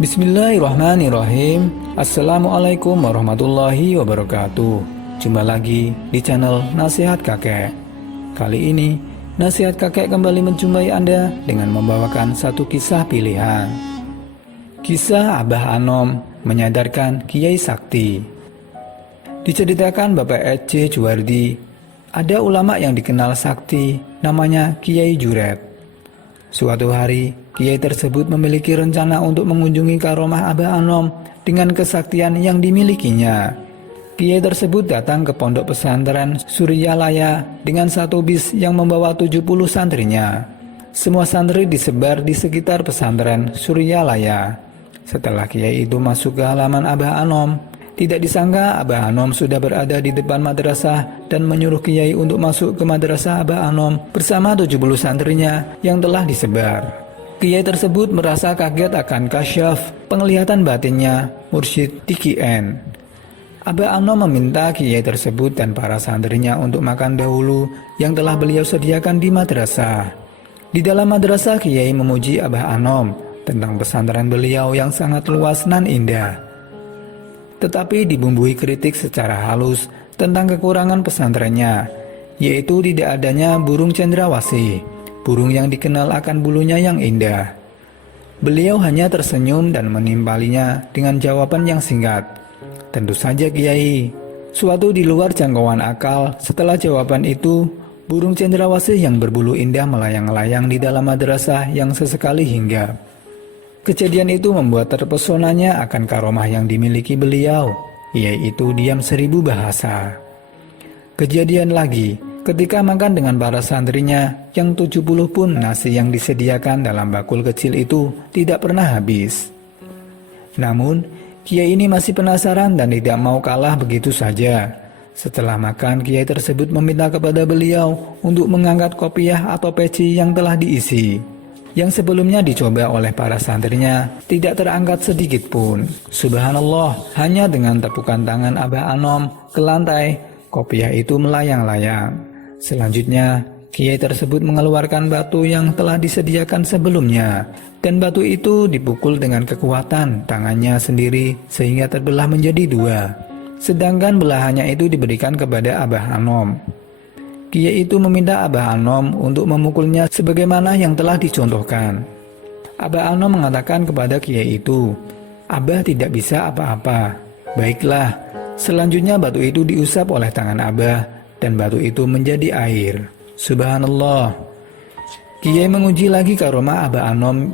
Bismillahirrahmanirrahim. Assalamualaikum warahmatullahi wabarakatuh. Jumpa lagi di channel Nasihat Kakek. Kali ini Nasihat Kakek kembali menjumpai Anda dengan membawakan satu kisah pilihan. Kisah Abah Anom menyadarkan Kiai Sakti. Diceritakan Bapak Ece Juwardi, ada ulama yang dikenal sakti, namanya Kiai Juret. Suatu hari, Kiai tersebut memiliki rencana untuk mengunjungi karomah Abah Anom dengan kesaktian yang dimilikinya. Kiai tersebut datang ke pondok pesantren Suryalaya dengan satu bis yang membawa 70 santrinya. Semua santri disebar di sekitar pesantren Suryalaya. Setelah Kiai itu masuk ke halaman Abah Anom, tidak disangka Abah Anom sudah berada di depan madrasah dan menyuruh Kiai untuk masuk ke madrasah Abah Anom bersama 70 santrinya yang telah disebar. Kiai tersebut merasa kaget akan kasyaf penglihatan batinnya Mursyid Tikien. Abah Anom meminta Kiai tersebut dan para santrinya untuk makan dahulu yang telah beliau sediakan di madrasah. Di dalam madrasah, Kiai memuji Abah Anom tentang pesantren beliau yang sangat luas nan indah, tetapi dibumbui kritik secara halus tentang kekurangan pesantrennya, yaitu tidak adanya burung cendrawasih, burung yang dikenal akan bulunya yang indah. Beliau hanya tersenyum dan menimpalinya dengan jawaban yang singkat, "Tentu saja Kiai, suatu di luar jangkauan akal." Setelah jawaban itu, burung cendrawasih yang berbulu indah melayang-layang di dalam madrasah yang sesekali hinggap. Kejadian itu membuat terpesonanya akan karomah yang dimiliki beliau, yaitu diam 1000 bahasa. Kejadian lagi, ketika makan dengan para santrinya, yang 70 pun nasi yang disediakan dalam bakul kecil itu tidak pernah habis. Namun, Kiai ini masih penasaran dan tidak mau kalah begitu saja. Setelah makan, Kiai tersebut meminta kepada beliau untuk mengangkat kopiah atau peci yang telah diisi, yang sebelumnya dicoba oleh para santrinya, tidak terangkat sedikit pun. Subhanallah, hanya dengan tepukan tangan Abah Anom ke lantai, kopiah itu melayang-layang. Selanjutnya, Kiai tersebut mengeluarkan batu yang telah disediakan sebelumnya, dan batu itu dipukul dengan kekuatan tangannya sendiri sehingga terbelah menjadi 2. Sedangkan belahannya itu diberikan kepada Abah Anom. Kiai itu meminta Abah Anom untuk memukulnya sebagaimana yang telah dicontohkan. Abah Anom mengatakan kepada Kiai itu, "Abah tidak bisa apa-apa." Baiklah, selanjutnya batu itu diusap oleh tangan Abah dan batu itu menjadi air. Subhanallah. Kiai menguji lagi karomah Abah Anom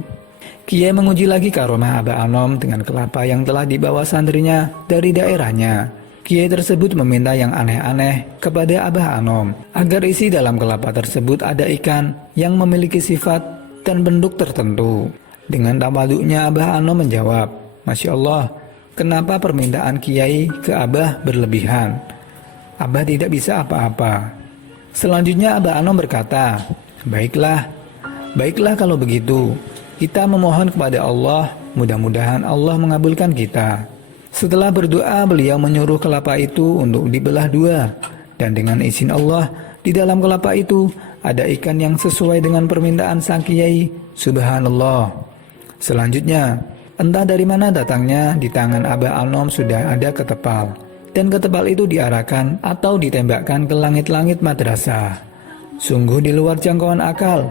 dengan kelapa yang telah dibawa santrinya dari daerahnya. Kiai tersebut meminta yang aneh-aneh kepada Abah Anom agar isi dalam kelapa tersebut ada ikan yang memiliki sifat dan bentuk tertentu. Dengan tawaduknya Abah Anom menjawab, "Masya Allah, kenapa permintaan Kiai ke Abah berlebihan? Abah tidak bisa apa-apa." Selanjutnya Abah Anom berkata, Baiklah kalau begitu, kita memohon kepada Allah, mudah-mudahan Allah mengabulkan kita." Setelah berdoa, beliau menyuruh kelapa itu untuk dibelah 2, dan dengan izin Allah, di dalam kelapa itu ada ikan yang sesuai dengan permintaan sang Kiai. Subhanallah. Selanjutnya, entah dari mana datangnya, di tangan Abah Anom sudah ada ketepal, dan ketepal itu diarahkan atau ditembakkan ke langit-langit madrasah. Sungguh di luar jangkauan akal.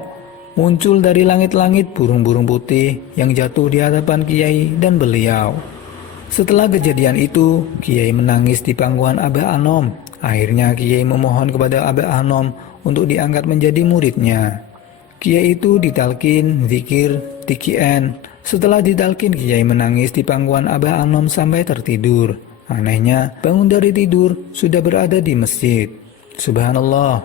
Muncul dari langit-langit burung-burung putih yang jatuh di hadapan Kiai dan beliau. Setelah kejadian itu, Kiai menangis di pangkuan Abah Anom. Akhirnya Kiai memohon kepada Abah Anom untuk diangkat menjadi muridnya. Kiai itu ditalkin zikir Tikien. Setelah ditalkin, Kiai menangis di pangkuan Abah Anom sampai tertidur. Anehnya, bangun dari tidur sudah berada di masjid. Subhanallah.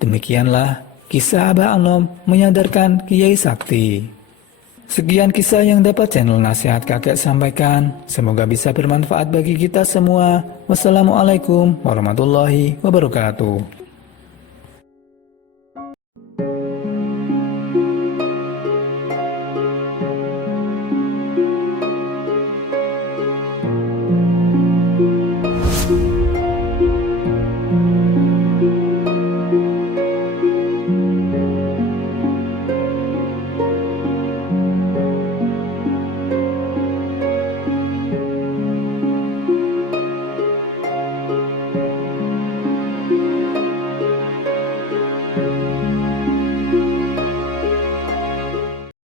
Demikianlah kisah Abah Anom menyadarkan Kiai Sakti. Sekian kisah yang dapat channel Nasihat Kakek sampaikan. Semoga bisa bermanfaat bagi kita semua. Wassalamualaikum warahmatullahi wabarakatuh.